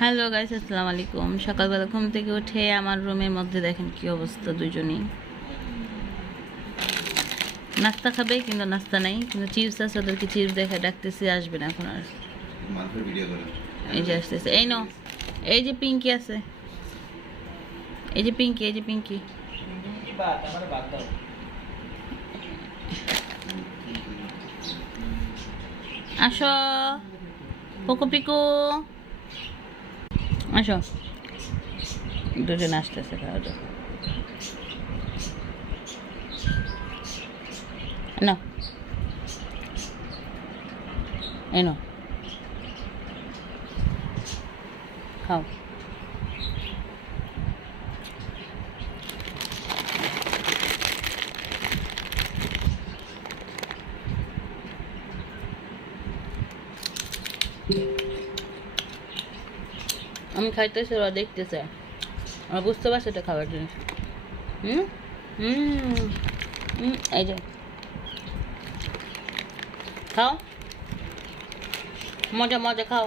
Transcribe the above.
Hello guys, আসসালামু আলাইকুম। সকালবেলা ঘুম থেকে উঠে আমার রুমের মধ্যে দেখেন কি অবস্থা। দুজনেই নাস্তা খাবে, কিন্তু নাস্তা নাই, কিন্তু চিপস আছে। ওদেরকে চিপস দেখে ডাকতেছি, আসবে না এখন আর। এই যে আসতেছে, এই নো, এই যে পিঙ্কি আছে, এই যে পিঙ্কি, এই যে পিঙ্কি। আসো পোকো পিকু, আসো। দুজন আসতেছে, খাওয়া যাও না, এই নো, খাও। আমি খাইতেছি, ওরা দেখতেছে, ওরা বুঝতে পারছে এটা খাবার জিনিস। হুম হুম হুম, এই যে খাও, মজা মজা খাও।